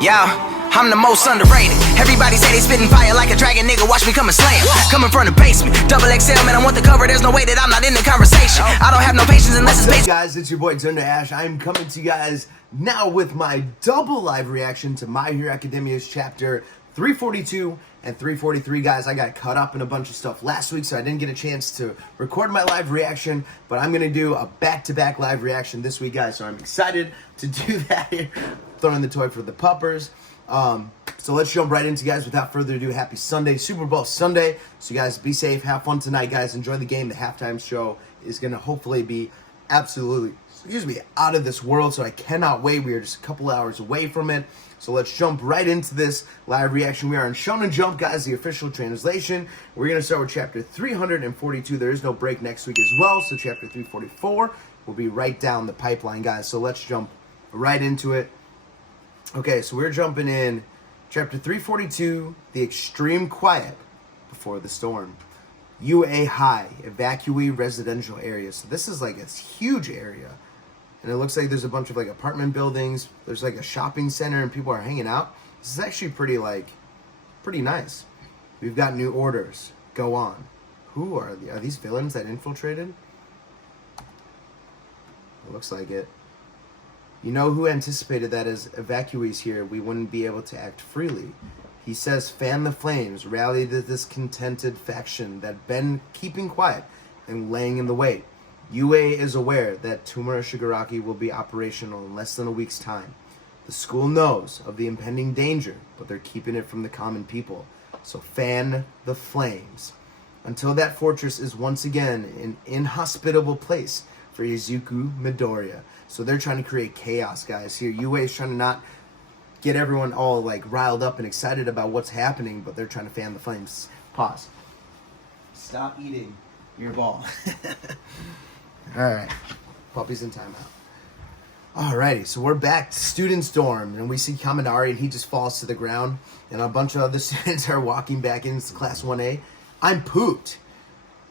Yeah, I'm the most underrated. Everybody say they spitting fire like a dragon, nigga. Watch me come and slam. Coming from the basement, double XL, man. I want the cover. There's no way that I'm not in the conversation. I don't have no patience unless it's What's based. up, guys? It's your boy Thunder Ash. I'm coming to you guys now with my double live reaction to My Hero Academia's chapter 342 and 343. Guys, I got caught up in a bunch of stuff last week, so I didn't get a chance to record my live reaction, but I'm gonna do a back-to-back live reaction this week, guys. So I'm excited to do that here. Throwing the toy for the puppers. So let's jump right into, guys, without further ado. Happy Sunday, Super Bowl Sunday. So you guys be safe, have fun tonight, guys. Enjoy the game. The halftime show is gonna hopefully be absolutely, out of this world. So I cannot wait. We are just a couple hours away from it. So let's jump right into this live reaction. We are on Shonen Jump, guys, the official translation. We're gonna start with chapter 342. There is no break next week as well. So chapter 344 will be right down the pipeline, guys. So let's jump right into it. Okay, so we're jumping in chapter 342, The Extreme Quiet Before the Storm. UA High, evacuee residential area. So this is like a huge area. And it looks like there's a bunch of like apartment buildings. There's like a shopping center and people are hanging out. This is actually pretty nice. We've got new orders. Go on. Who are these villains that infiltrated? It looks like it. You know who anticipated that as evacuees here, we wouldn't be able to act freely. He says, fan the flames, rally the discontented faction that been keeping quiet and laying in the wait. UA is aware that Tumura Shigaraki will be operational in less than a week's time. The school knows of the impending danger, but they're keeping it from the common people. So fan the flames. Until that fortress is once again an inhospitable place for Izuku Midoriya. So they're trying to create chaos, guys. Here, UA is trying to not get everyone all like riled up and excited about what's happening, but they're trying to fan the flames. Pause. Stop eating your ball. Alright. Puppy's in timeout. Alrighty, so we're back to student's dorm, and we see Kaminari, and he just falls to the ground, and a bunch of other students are walking back into class 1A. I'm pooped.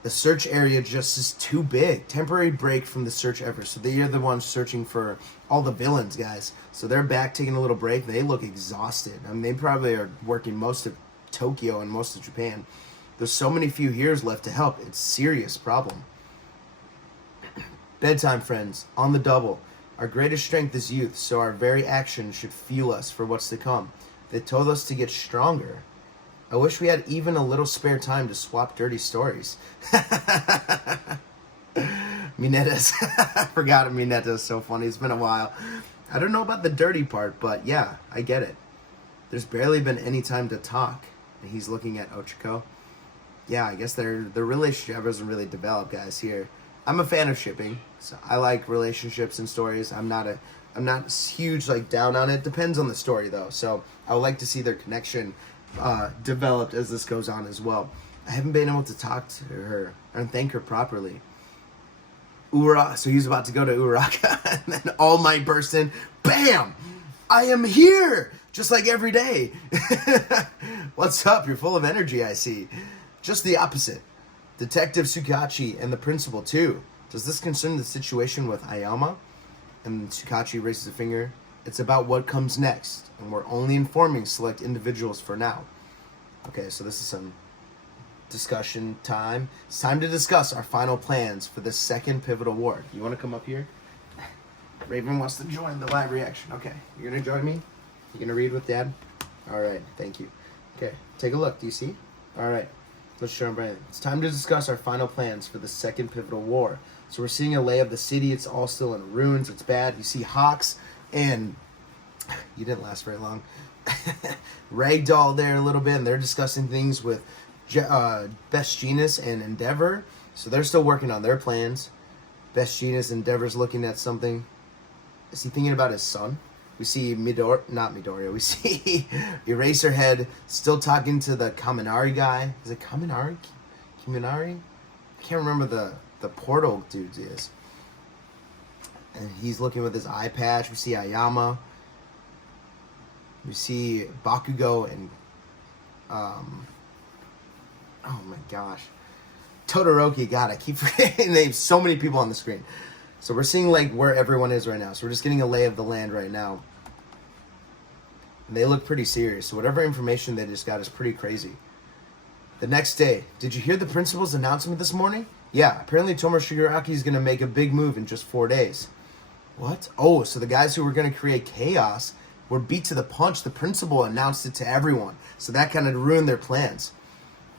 The search area just is too big. Temporary break from the search effort. So they are the ones searching for all the villains, guys. So they're back taking a little break. They look exhausted. I mean, they probably are working most of Tokyo and most of Japan. There's so many few heroes left to help. It's a serious problem. Bedtime, friends. On the double. Our greatest strength is youth, so our very actions should fuel us for what's to come. They told us to get stronger. I wish we had even a little spare time to swap dirty stories. Mineta's. I forgot Mineta's so funny. It's been a while. I don't know about the dirty part, but yeah, I get it. There's barely been any time to talk. And he's looking at Ochiko. Yeah, I guess their relationship hasn't really developed, guys, here. I'm a fan of shipping, so I like relationships and stories. I'm not huge like down on it. Depends on the story though. So I would like to see their connection developed as this goes on as well. I haven't been able to talk to her and thank her properly. So he's about to go to Uraka, and then All Might burst in. Bam! I am here! Just like every day. What's up? You're full of energy, I see. Just the opposite. Detective Tsukachi and the principal, too. Does this concern the situation with Ayama? And Tsukachi raises a finger. It's about what comes next, and we're only informing select individuals for now. Okay, so this is some discussion time. It's time to discuss our final plans for the second pivotal war. You want to come up here? Raven wants to join the live reaction. Okay, you're going to join me? You're going to read with Dad? All right, thank you. Okay, take a look. Do you see? All right, let's jump right in. It's time to discuss our final plans for the second pivotal war. So we're seeing a lay of the city. It's all still in ruins. It's bad. You see Hawks and... You didn't last very long. Ragdoll there a little bit, and they're discussing things with Best Genius and Endeavor. So they're still working on their plans. Best Genius, Endeavor's looking at something. Is he thinking about his son? We see not Midoriya. We see Eraserhead still talking to the Kaminari guy. Is it Kaminari? Kaminari? I can't remember the portal dude is. And he's looking with his eye patch. We see Ayama. We see Bakugo and, oh my gosh, Todoroki. God, I keep forgetting names. So many people on the screen. So we're seeing like where everyone is right now. So we're just getting a lay of the land right now. And they look pretty serious. So whatever information they just got is pretty crazy. The next day, did you hear the principal's announcement this morning? Yeah, apparently Tomo Shigaraki is going to make a big move in just 4 days. What? Oh, so the guys who were going to create chaos were beat to the punch. The principal announced it to everyone. So that kind of ruined their plans.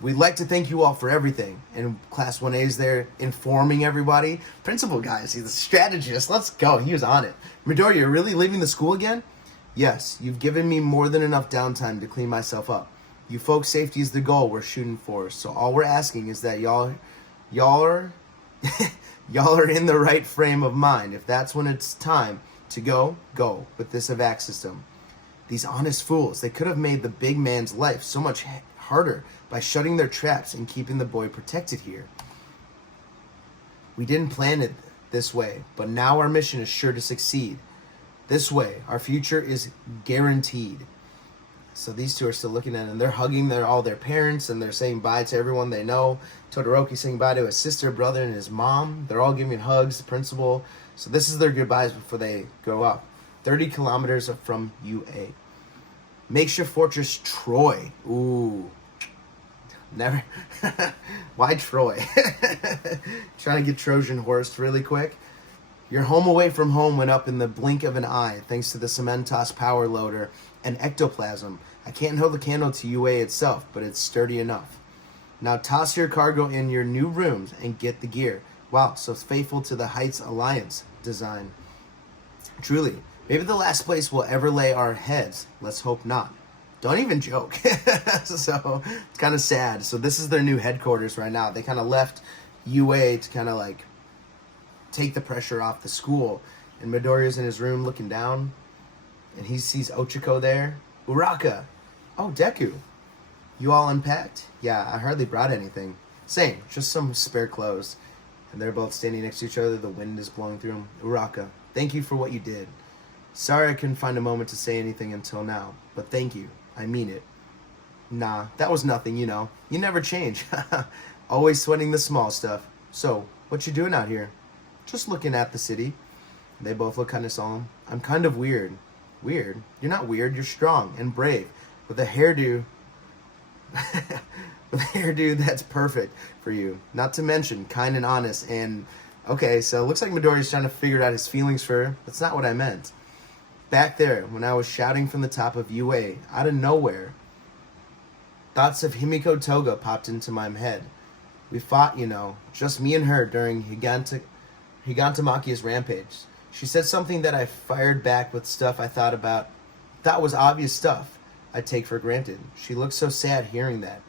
We'd like to thank you all for everything. And Class 1A's there informing everybody. Principal, guys, he's a strategist. Let's go. He was on it. Midori, you're really leaving the school again? Yes, you've given me more than enough downtime to clean myself up. You folks' safety is the goal we're shooting for. So all we're asking is that y'all are y'all are in the right frame of mind. If that's when it's time to go with this evac system. These honest fools, they could have made the big man's life so much harder by shutting their traps and keeping the boy protected here. We didn't plan it this way, but now our mission is sure to succeed. This way, our future is guaranteed. So these two are still looking at it, and they're hugging all their parents, and they're saying bye to everyone they know. Todoroki saying bye to his sister, brother, and his mom. They're all giving hugs, the principal. So this is their goodbyes before they go up. 30 kilometers from UA. Makeshift Fortress Troy. Ooh. Never. Why Troy? Trying to get Trojan horsed really quick. Your home away from home went up in the blink of an eye thanks to the Cementos power loader and ectoplasm. I can't hold the candle to UA itself, but it's sturdy enough. Now toss your cargo in your new rooms and get the gear. Wow, so faithful to the Heights Alliance design. Truly, maybe the last place we'll ever lay our heads. Let's hope not. Don't even joke. So it's kind of sad. So this is their new headquarters right now. They kind of left UA to kind of like take the pressure off the school. And Midoriya's in his room looking down. And he sees Ochako there. Uraka. Oh, Deku. You all unpacked? Yeah, I hardly brought anything. Same, just some spare clothes. And they're both standing next to each other. The wind is blowing through them. Uraka, thank you for what you did. Sorry I couldn't find a moment to say anything until now. But thank you. I mean it. Nah, that was nothing, you know. You never change. Always sweating the small stuff. So, what you doing out here? Just looking at the city. They both look kind of solemn. I'm kind of weird. Weird? You're not weird. You're strong and brave. With a hairdo... with a hairdo that's perfect for you. Not to mention, kind and honest. And, okay, so it looks like Midori's trying to figure out his feelings for her. That's not what I meant. Back there, when I was shouting from the top of UA, out of nowhere, thoughts of Himiko Toga popped into my head. We fought, you know, just me and her during Higantamaki's rampage. She said something that I fired back with stuff I thought was obvious stuff I take for granted. She looked so sad hearing that.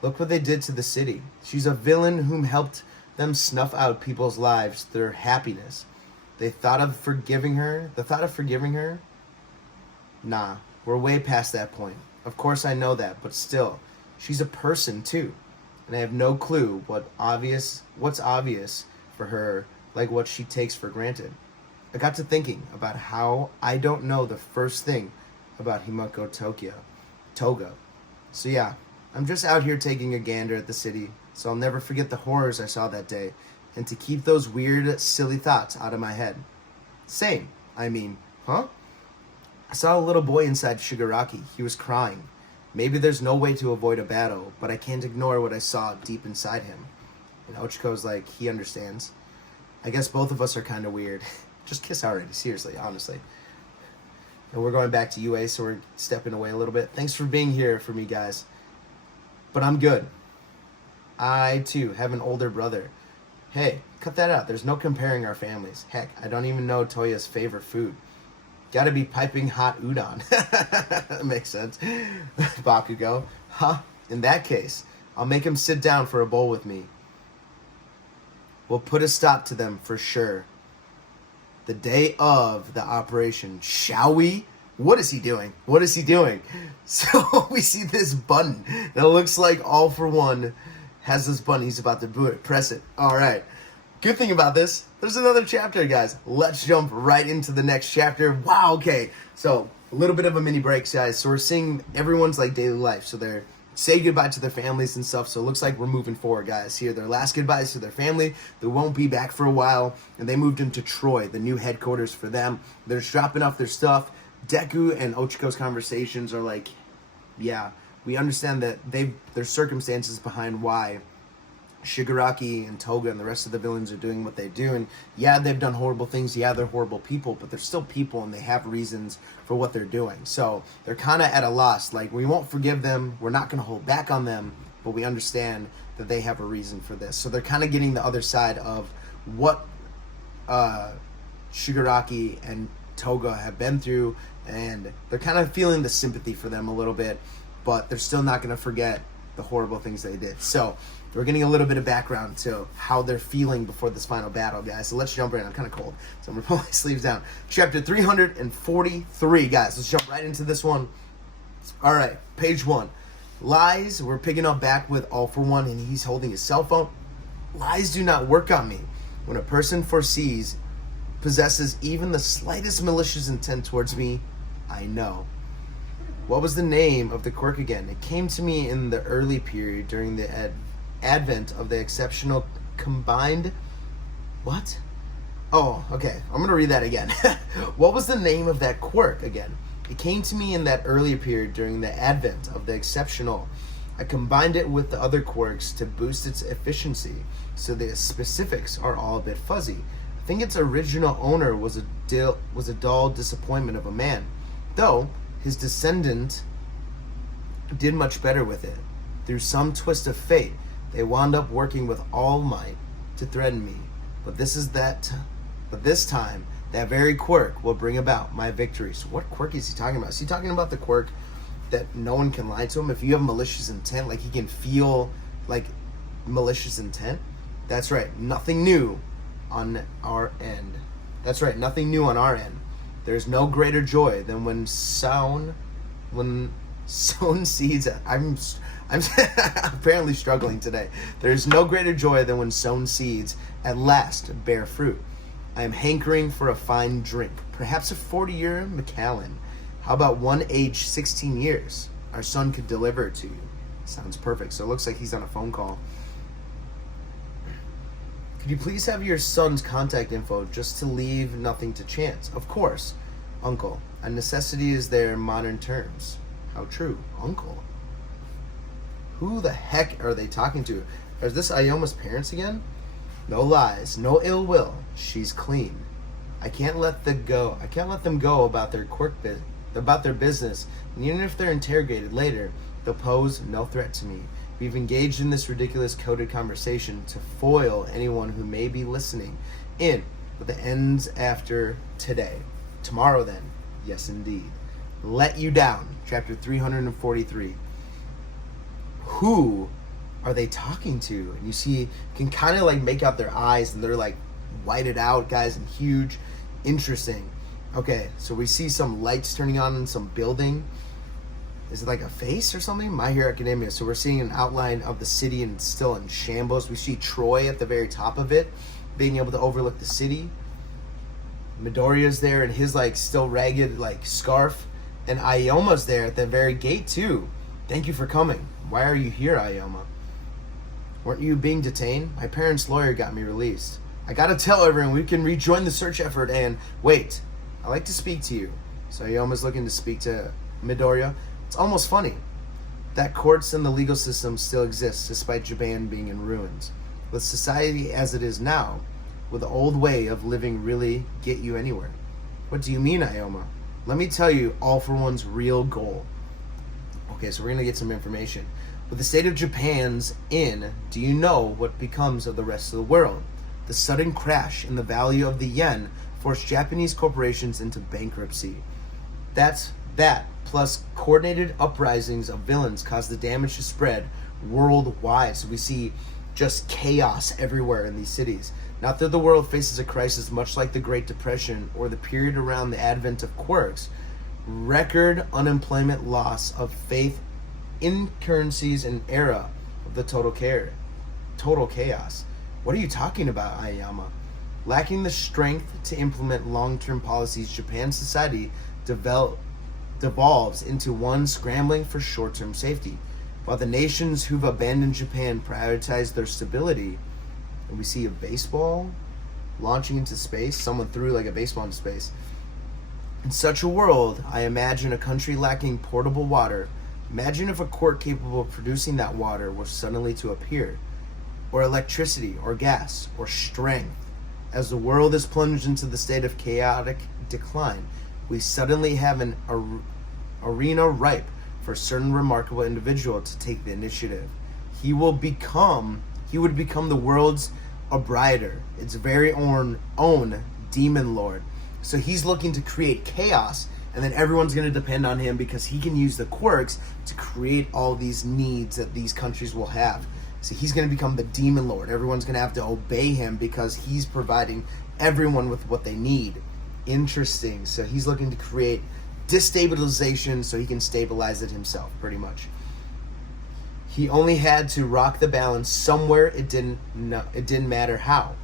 Look what they did to the city. She's a villain whom helped them snuff out people's lives, their happiness. The thought of forgiving her? Nah, we're way past that point. Of course I know that, but still, she's a person too. And I have no clue what's obvious for her, like what she takes for granted. I got to thinking about how I don't know the first thing about Himiko Toga. So yeah, I'm just out here taking a gander at the city, so I'll never forget the horrors I saw that day, and to keep those weird, silly thoughts out of my head. Same. I mean, huh? I saw a little boy inside Shigaraki. He was crying. Maybe there's no way to avoid a battle, but I can't ignore what I saw deep inside him. And Ochiko's like, he understands. I guess both of us are kind of weird. Just kiss already, seriously, honestly. And we're going back to UA, so we're stepping away a little bit. Thanks for being here for me, guys. But I'm good. I, too, have an older brother. Hey, cut that out. There's no comparing our families. Heck, I don't even know Toya's favorite food. Gotta be piping hot udon. That makes sense. Bakugo. Huh? In that case, I'll make him sit down for a bowl with me. We'll put a stop to them for sure. The day of the operation. Shall we? What is he doing? So we see this button that looks like All For One has this button. He's about to press it. All right. Good thing about this, there's another chapter, guys. Let's jump right into the next chapter. Wow, okay. So a little bit of a mini break, guys. So we're seeing everyone's like daily life. So they're say goodbye to their families and stuff. So it looks like we're moving forward, guys. Here, their last goodbyes to their family. They won't be back for a while, and they moved into Troy, the new headquarters for them. They're dropping off their stuff. Deku and Ochiko's conversations are like, yeah, we understand that there's circumstances behind why Shigaraki and Toga and the rest of the villains are doing what they do. And yeah, they've done horrible things. Yeah, they're horrible people, but they're still people and they have reasons for what they're doing. So they're kind of at a loss. Like, we won't forgive them. We're not going to hold back on them, but we understand that they have a reason for this. So they're kind of getting the other side of what Shigaraki and Toga have been through, and they're kind of feeling the sympathy for them a little bit, but they're still not going to forget the horrible things they did. So we're getting a little bit of background to how they're feeling before this final battle, guys. So let's jump right in. I'm kind of cold, so I'm going to pull my sleeves down. Chapter 343, guys. Let's jump right into this one. All right, page 1. Lies. We're picking up back with All For One, and he's holding his cell phone. Lies do not work on me. When a person possesses even the slightest malicious intent towards me, I know. What was the name of the quirk again? It came to me in the early period during the advent of the exceptional combined... What? Oh, okay. I'm going to read that again. What was the name of that quirk again? It came to me in that earlier period during the advent of the exceptional. I combined it with the other quirks to boost its efficiency, so the specifics are all a bit fuzzy. I think its original owner was a dull disappointment of a man, though his descendant did much better with it. Through some twist of fate, they wound up working with all might to threaten me. But this time, that very quirk will bring about my victory. So what quirk is he talking about? Is he talking about the quirk that no one can lie to him? If you have malicious intent, like he can feel like malicious intent? That's right, nothing new on our end. That's right, nothing new on our end. There's no greater joy than when sown seeds. I'm apparently struggling today. There's no greater joy than when sown seeds at last bear fruit. I am hankering for a fine drink, perhaps a 40-year Macallan. How about one aged 16 years? Our son could deliver it to you. Sounds perfect. So it looks like he's on a phone call. Could you please have your son's contact info just to leave nothing to chance? Of course, uncle. A necessity is their modern terms. How true, uncle. Who the heck are they talking to? Is this Ioma's parents again? No lies, no ill will. She's clean. I can't let them go about their business, and even if they're interrogated later, they'll pose no threat to me. We've engaged in this ridiculous coded conversation to foil anyone who may be listening in, but the ends after today. Tomorrow then. Yes, indeed. Let you down. Chapter 343. Who are they talking to? And you see, you can kind of like make out their eyes, and they're like whited out, guys, and huge. Interesting. Okay, so we see some lights turning on in some building. Is it like a face or something? My Hero Academia. So we're seeing an outline of the city, and it's still in shambles. We see Troy at the very top of it, being able to overlook the city. Midoriya's there in his like still ragged like scarf, and Ioma's there at the very gate too. Thank you for coming. Why are you here, Ioma? Weren't you being detained? My parents' lawyer got me released. I gotta tell everyone we can rejoin the search effort and... Wait, I'd like to speak to you. So Ioma's looking to speak to Midoriya. It's almost funny that courts and the legal system still exists despite Japan being in ruins. With society as it is now, will the old way of living really get you anywhere? What do you mean, Ioma? Let me tell you All For One's real goal. Okay, so we're going to get some information. With the state of Japan's in, do you know what becomes of the rest of the world? The sudden crash in the value of the yen forced Japanese corporations into bankruptcy. That, plus coordinated uprisings of villains, caused the damage to spread worldwide. So we see just chaos everywhere in these cities. Not that the world faces a crisis much like the Great Depression or the period around the advent of quirks. Record unemployment, loss of faith in currencies, and era of the total chaos. What are you talking about, Aoyama? Lacking the strength to implement long-term policies, Japan's society devolves into one scrambling for short-term safety. While the nations who've abandoned Japan prioritize their stability, and we see a baseball launching into space, someone threw like a baseball into space. In such a world, I imagine a country lacking portable water. Imagine if a quirk capable of producing that water was suddenly to appear, or electricity, or gas, or strength. As the world is plunged into the state of chaotic decline, we suddenly have an arena ripe for a certain remarkable individual to take the initiative. He would become the world's Abrider, its very own demon lord. So he's looking to create chaos, and then everyone's going to depend on him because he can use the quirks to create all these needs that these countries will have. So he's going to become the demon lord. Everyone's going to have to obey him because he's providing everyone with what they need. Interesting. So he's looking to create destabilization so he can stabilize it himself, pretty much. He only had to rock the balance somewhere. It didn't matter how.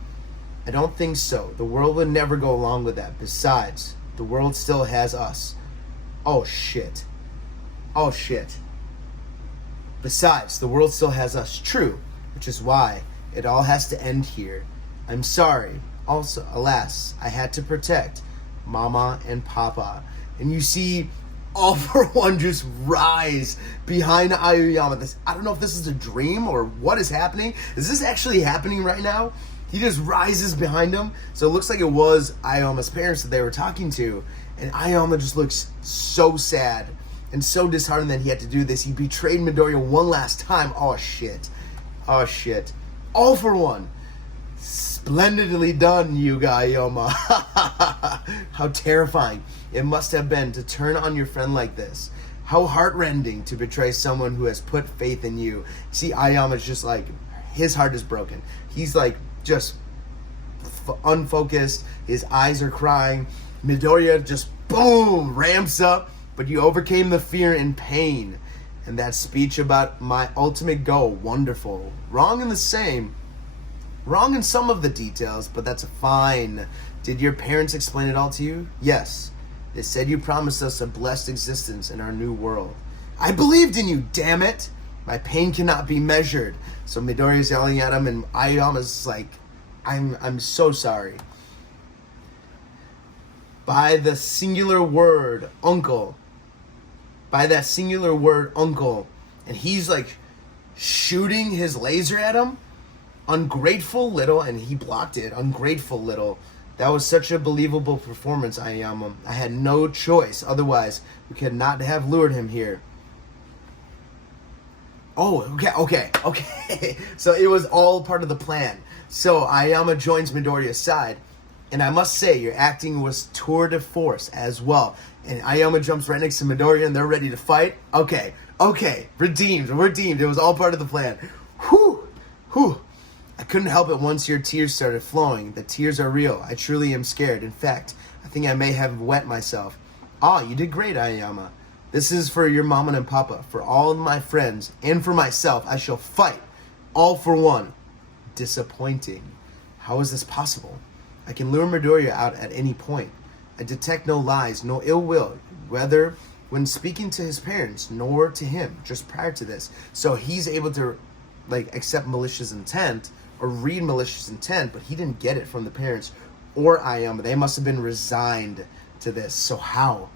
I don't think so. The world would never go along with that. Besides, the world still has us. Oh shit. Besides, the world still has us. True. Which is why it all has to end here. I'm sorry. Also, alas, I had to protect Mama and Papa. And you see All For One just rise behind Aoyama. I don't know if this is a dream or what is happening. Is this actually happening right now? He just rises behind him. So it looks like it was Aoyama's parents that they were talking to. And Aoyama just looks so sad and so disheartened that he had to do this. He betrayed Midoriya one last time. Oh shit. All For One. Splendidly done, Yuga Aoyama. How terrifying it must have been to turn on your friend like this. How heartrending to betray someone who has put faith in you. See, Aoyama's just like, his heart is broken. He's like just unfocused. His eyes are crying. Midoriya just boom ramps up, but you overcame the fear and pain. And that speech about my ultimate goal, wonderful. Wrong in some of the details, but that's fine. Did your parents explain it all to you? Yes. They said you promised us a blessed existence in our new world. I believed in you, damn it! My pain cannot be measured. So Midoriya's yelling at him, and Aoyama's like, I'm so sorry. By the singular word, uncle. By that singular word, uncle. And he's like shooting his laser at him. Ungrateful little, and he blocked it. Ungrateful little. That was such a believable performance, Aoyama. I had no choice. Otherwise, we could not have lured him here. Oh, okay. So it was all part of the plan. So Aoyama joins Midoriya's side. And I must say, your acting was tour de force as well. And Aoyama jumps right next to Midoriya and they're ready to fight. Okay. Redeemed. It was all part of the plan. Whew. I couldn't help it once your tears started flowing. The tears are real. I truly am scared. In fact, I think I may have wet myself. You did great, Aoyama. This is for your mama and papa, for all of my friends, and for myself. I shall fight. All for one. Disappointing. How is this possible? I can lure Midoriya out at any point. I detect no lies, no ill will, whether when speaking to his parents, nor to him, just prior to this. So he's able to accept malicious intent, or read malicious intent, but he didn't get it from the parents or Aoyama. They must have been resigned to this. So how?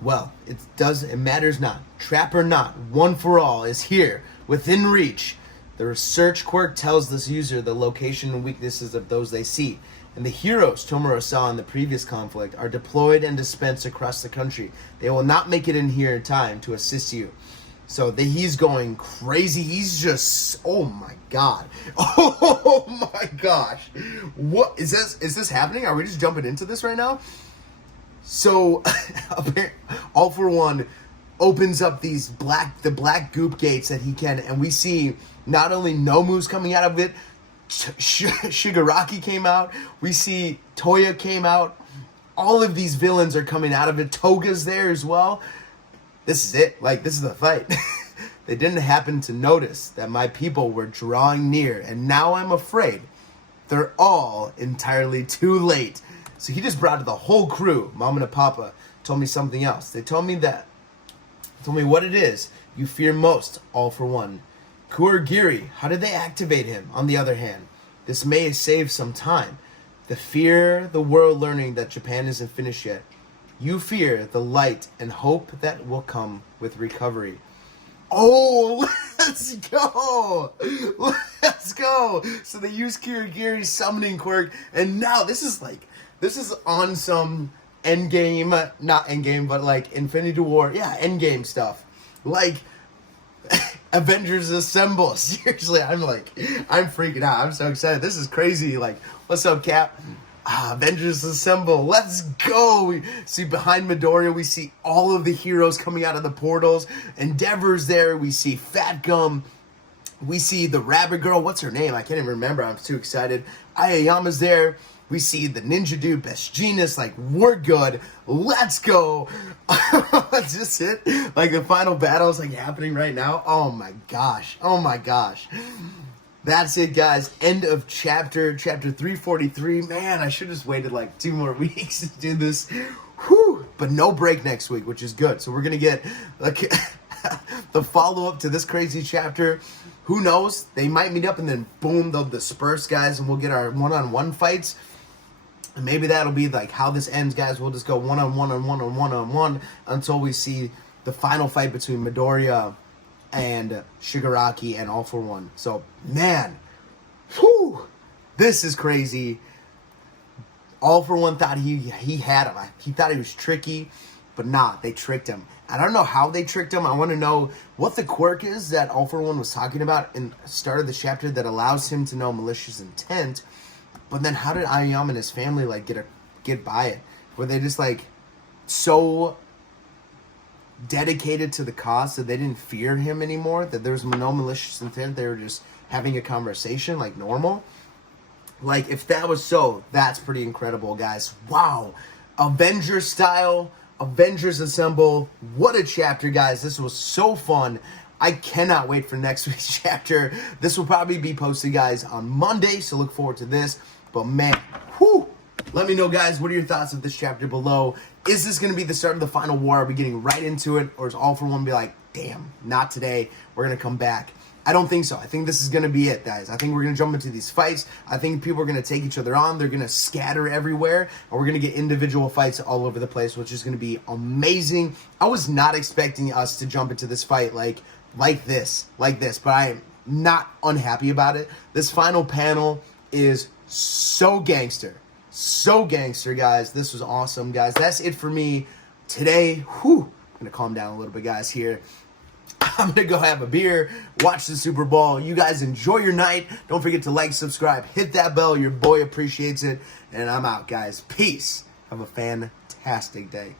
Well, it matters not. Trap or not, one for all is here, within reach. The research quirk tells this user the location and weaknesses of those they see. And the heroes Tomura saw in the previous conflict are deployed and dispensed across the country. They will not make it in here in time to assist you. So he's going crazy. He's just, oh my god. Oh my gosh. What is this? Is this happening? Are we just jumping into this right now? So, All For One opens up the black goop gates that he can, and we see not only Nomu's coming out of it, Shigaraki came out, we see Toya came out, all of these villains are coming out of it, Toga's there as well. This is it. This is the fight. They didn't happen to notice that my people were drawing near, and now I'm afraid they're all entirely too late. So he just brought the whole crew. Mama and Papa told me something else. They told me what it is. you fear most, All for One. Kurogiri, how did they activate him? On the other hand, this may save some time. The fear the world learning that Japan isn't finished yet. You fear the light and hope that will come with recovery. Oh, let's go! Let's go! So they use Kurogiri's summoning quirk, and now this is on some endgame, not endgame, but like Infinity War, yeah, endgame stuff. Like Avengers Assemble. Seriously, I'm freaking out. I'm so excited. This is crazy. Like, what's up, Cap? Avengers Assemble. Let's go. We see behind Midoriya, we see all of the heroes coming out of the portals. Endeavor's there. We see Fat Gum. We see the rabbit girl. What's her name? I can't even remember. I'm too excited. Ayayama's there. We see the ninja dude, Best Genius. Like, we're good. Let's go. Is this it? Like, the final battle is like happening right now. Oh my gosh. Oh my gosh. That's it, guys. End of chapter 343. Man, I should have just waited like 2 more weeks to do this. Whew. But no break next week, which is good. So we're going to get like the follow-up to this crazy chapter. Who knows? They might meet up and then boom, they'll disperse, guys, and we'll get our one-on-one fights. And maybe that'll be like how this ends, guys. We'll just go one-on-one until we see the final fight between Midoriya and Shigaraki and All for One. So, man, whew, this is crazy. All for One thought he had him. He thought he was tricky, but nah, they tricked him. I don't know how they tricked him. I want to know what the quirk is that All for One was talking about in the start of the chapter that allows him to know malicious intent. But then how did Aoyama and his family like get by it? Were they just like so dedicated to the cause that they didn't fear him anymore? That there was no malicious intent? They were just having a conversation like normal? Like, if that was so, that's pretty incredible, guys. Wow. Avengers style, Avengers Assemble. What a chapter, guys. This was so fun. I cannot wait for next week's chapter. This will probably be posted, guys, on Monday, so look forward to this. But, man, whew. Let me know, guys, what are your thoughts of this chapter below? Is this going to be the start of the final war? Are we getting right into it? Or is All for One be like, damn, not today. We're going to come back. I don't think so. I think this is going to be it, guys. I think we're going to jump into these fights. I think people are going to take each other on. They're going to scatter everywhere. And we're going to get individual fights all over the place, which is going to be amazing. I was not expecting us to jump into this fight like this. But I am not unhappy about it. This final panel is so gangster. So gangster, guys. This was awesome, guys. That's it for me today. Whew. I'm going to calm down a little bit, guys, here. I'm going to go have a beer, watch the Super Bowl. You guys enjoy your night. Don't forget to like, subscribe, hit that bell. Your boy appreciates it. And I'm out, guys. Peace. Have a fantastic day.